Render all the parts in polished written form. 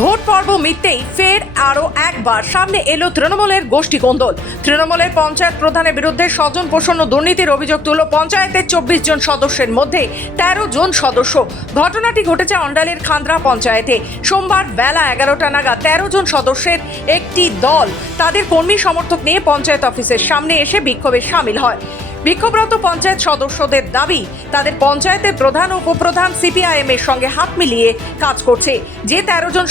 Vote পর্ব মিটতেই ফের আরো একবার সামনে এলো তৃণমূলের গোষ্ঠী কোন্দল। তৃণমূলের পঞ্চায়েত প্রধানের বিরুদ্ধে স্বজন পোষণ ও দুর্নীতির অভিযোগ তুলল পঞ্চায়েতের 24 জন সদস্যের মধ্যে 13 জন সদস্য। ঘটনাটি ঘটেছে অন্ডালের খান্দ্রা পঞ্চায়েতে। সোমবার বেলা 11টা নাগাদ 13 জন সদস্যের একটি দল তাদের কর্মী সমর্থক নিয়ে পঞ্চায়েত অফিসের সামনে এসে বিক্ষোভে সামিল হয়। বিক্ষোভরত পঞ্চায়েত সদস্যদের দাবি, তাদের পঞ্চায়েতের প্রধান ও উপপ্রধান সিপিআইএম এর সঙ্গে হাত মিলিয়ে কাজ করছে। যে 13 জন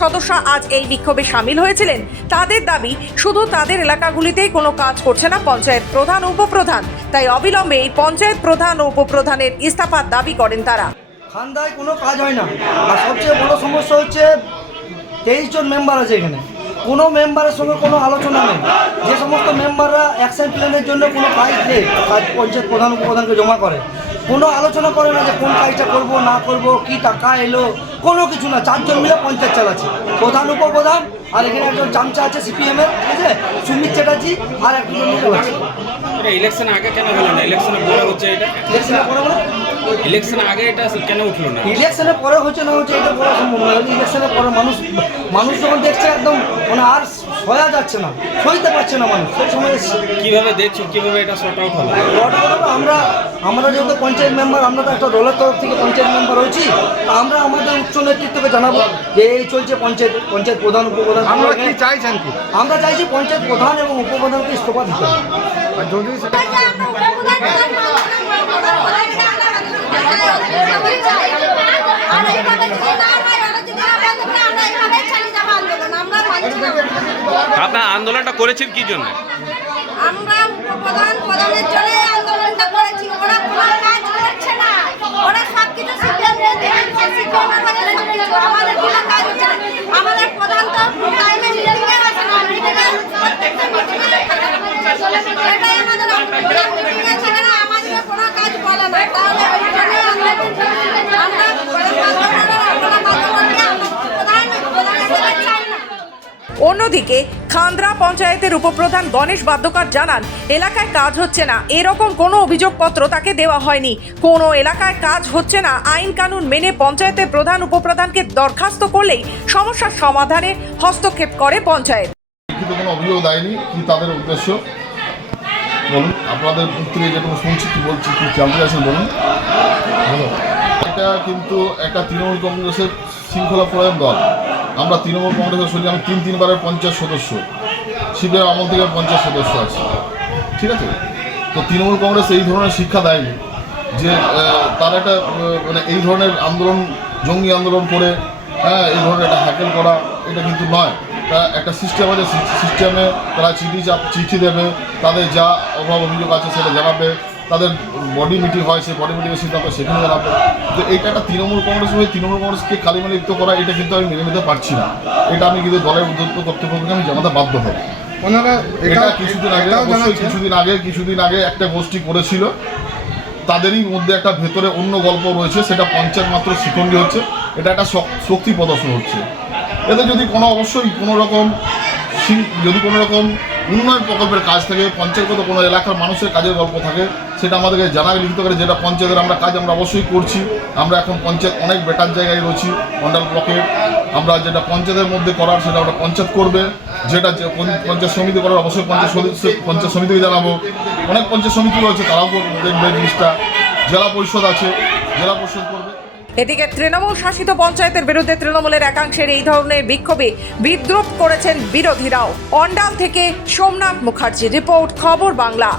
সদস্য আজ এই বিক্ষোভে সামিল হয়েছিলেন, তাদের দাবি শুধু তাদের এলাকাগুলিতেই কোনো কাজ করছে না পঞ্চায়েত প্রধান ও উপপ্রধান, তাই অবিলম্বে এই পঞ্চায়েত প্রধান ও উপপ্রধানের ইস্তফার দাবি করেন তারা। খান্দায় কোনো কাজ হয় না, আর সবচেয়ে বড় সমস্যা হচ্ছে 23 জন মেম্বার আছে এখানে, কোনো মেম্বারের সঙ্গে কোনো আলোচনা নেই। যে সমস্ত মেম্বাররা অ্যাকশন প্ল্যানের জন্য কোনো কাজ নেই, কাজ পঞ্চায়েত প্রধান উপপ্রধানকে জমা করে, কোনো আলোচনা করে না যে কোন কাজটা করব না করব, কি টাকা এলো, কোনো কিছু না। 4 জন মিলে পঞ্চায়েত চালাচ্ছে, প্রধান উপপ্রধান, আর এখানে একজন চামচা আছে সিপিএমের, ঠিক আছে, সুমিত চ্যাটার্জি, আর একজন মিলে চালাচ্ছে। ইলেকশন আগে কেন হলো না? ইলেকশনে পরে হচ্ছে এটা? ইলেকশনের পরে বলে ইলেকশন আগে এটা কেন উঠলো না? ইলেকশনের পরে হচ্ছে না হচ্ছে এটা বলা সম্ভব নয়। ইলেকশনের পরে মানুষ যখন দেখছে একদম মানে আর সয়া যাচ্ছে না, সইতে পারছে না মানুষ, সেই সময় কিভাবে দেখছো, কিভাবে এটা শর্ট আউট হলো? আমরা যেহেতু পঞ্চায়েত মেম্বার, আমরা তো একটা দলের তরফ থেকে পঞ্চায়েত মেম্বার হয়েছি, আমরা আমাদের উচ্চ নেতৃত্বকে জানাবো যে এই চলছে পঞ্চায়েত প্রধান উপপ্রধান। আমরা কি চাইছেন কি? আমরা চাইছি পঞ্চায়েত প্রধান এবং উপপ্রধানকে ইস্তফা দিতে হবে। আর যদি আপনার আন্দোলনটা করেছেন কি জন্য? আমরা প্রধানের জন্য আন্দোলনটা করেছি। ওরা কোনো কাজ করছে না, ওরা সবকিছু সিদ্ধান্ত নিচ্ছে, আমাদের কোনো কাজ হচ্ছে না। আমাদের প্রধান তো টাইমে মিটিংয়ে আছে না, প্রত্যেকটা মিটিংয়ে এটাই আমাদের মিটিংয়ে থাকে না, আমাদের কোনো কাজ বলে না। তাহলে ওই জন্য আমরা অন্যদিকে খান্দ্রা পঞ্চায়েতের উপপ্রধান গণেশ বাদ্যকর জানান, এলাকায় কাজ হচ্ছে না, এরকম কোনো অভিযোগপত্র তাকে দেওয়া হয়নি। কোনো এলাকায় কাজ হচ্ছে না, আইন কানুন মেনে পঞ্চায়েতের প্রধান উপপ্রধানকে দরখাস্ত করলেই সমস্যার সমাধানে হস্তক্ষেপ করে পঞ্চায়েত। লিখিত কোনো অভিযোগ দেয়নি, কি তাদের উদ্দেশ্য বলুন? আপনাদের মুখ থেকে যেটুকু শুনছি, কি বলছি, কি জানতে চাইছেন বলুন। এটা কিন্তু একটা তৃণমূল কংগ্রেসের শৃঙ্খলা প্রয়োগ দল। আমরা তৃণমূল কংগ্রেসের সঙ্গে আমি 3-3বারের পঞ্চায়েত সদস্য, শিবের আমল থেকে পঞ্চায়েত সদস্য আছি, ঠিক আছে। তো তৃণমূল কংগ্রেস এই ধরনের শিক্ষা দেয়নি যে তার একটা মানে এই ধরনের আন্দোলন, জঙ্গি আন্দোলন করে এই ধরনের একটা হ্যাকেল করা, এটা কিন্তু নয়। তা একটা সিস্টেম আছে, সিস্টেমে তারা চিঠি দেবে, তাদের যা অভাব অভিযোগ আছে সেটা জানাবে, তাদের বডি মিটিং হয়, সেই বডি মিটিংয়ের সিদ্ধান্ত সেখানে জানাবে। তো এইটা একটা তৃণমূল কংগ্রেস হয়ে তৃণমূল কংগ্রেসকে কালিমালিপ্ত করা, এটা কিন্তু আমি মেনে নিতে পারছি না। এটা আমি কিন্তু দলের উদ্যোক্ত কর্তৃপক্ষকে আমি জানাতে বাধ্য হব। এটা কিছুদিন আগে একটা গোষ্ঠী করেছিল, তাদেরই মধ্যে একটা ভেতরে অন্য গল্প রয়েছে, সেটা পঞ্চায়েত মাত্র শিখণ্ডী হচ্ছে, এটা একটা শক্তি প্রদর্শন হচ্ছে। এতে যদি অবশ্যই কোনো রকম উন্নয়ন প্রকল্পের কাজ থাকে, পঞ্চায়েতগত কোনো এলাকার মানুষের কাজের গল্প থাকে, সেটা আমাদেরকে জানাবে লিখিত করে। যেটা পঞ্চায়েতের আমরা কাজ আমরা অবশ্যই করছি। আমরা এখন পঞ্চায়েত অনেক বেটার জায়গায় রয়েছি অন্ডাল ব্লকে। আমরা যেটা পঞ্চায়েতের মধ্যে করার সেটা আমরা পঞ্চায়েত করবে, যেটা পঞ্চায়েত সমিতি করার অবশ্যই পঞ্চায়েত সমিতিকে জানাবো। অনেক পঞ্চায়েত সমিতি রয়েছে, তারাও দেখবে জিনিসটা। জেলা পরিষদ আছে, জেলা পরিষদ করবে। এদিকে তৃণমূল শাসিত পঞ্চায়েতের বিরুদ্ধে তৃণমূলের একাংশের এই ধরনের বিক্ষোভে বিদ্রুপ করেছেন বিরোধীরাও। অন্ডাল থেকে সোমনাথ মুখার্জি রিপোর্ট, খবর বাংলা।